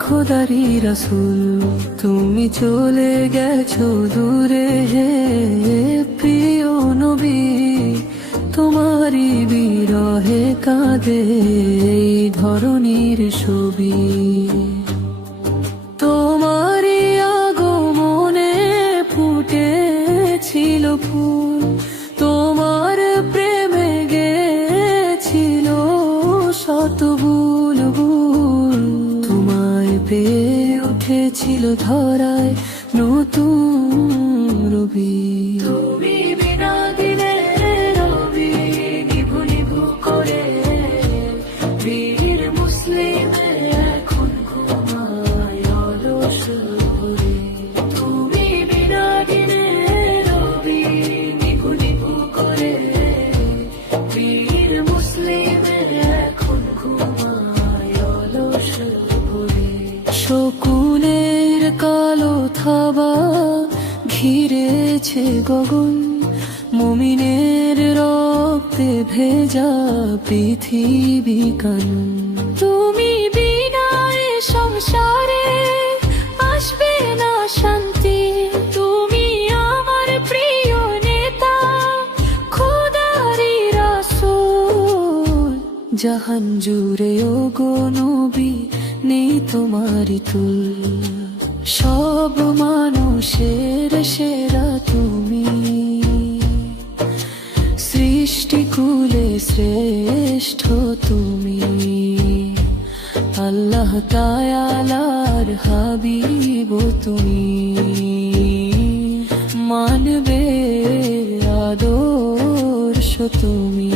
খোদারি রাসুল তুমি চলে গেছো দূরে হে প্রিয় নবী তোমারই বিরহে কাঁদে এই ধরনীর ছবি। তোমারই আগমনে ফুটেছিল ফুল, তোমার প্রেমে গেছিল শত বুলবুল। তোমায় পেয়ে উঠেছিল ধরায় নতুন রবি তুমি শকুনের কালো থাবা ঘিরেছে গগন। মুমিনের রক্তে ভেজা পৃথিবী কানন। তুমি বিনা সংসারে আসবে না শান্তি। তুমি আমার প্রিয় নেতা, খোদারি রাসূল। জাহান জুড়ে ও গো নবী নেই তোমারি তুল সব মানুষের সেরা তুমি। সৃষ্টিকুলে শ্রেষ্ঠ তুমি। আল্লাহ তায়ালার হাবিব তুমি। মানবে আদর্শ তুমি।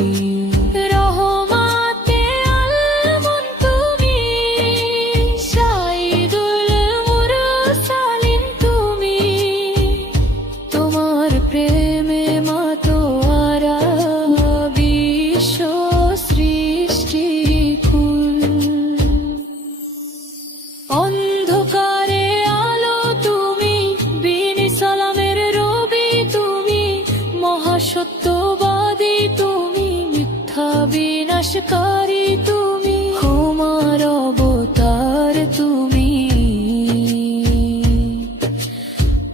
মহাসত্যবাদী তুমি, মিথ্যা বিনাশকারী তুমি ক্ষমার অবতার তুমি।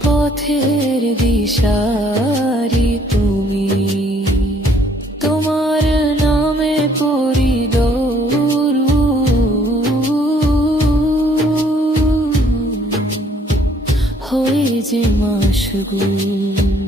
পথের দিশারি তুমি, তোমার নামে পরি দৌড়ু হয়ে যে মাসগুল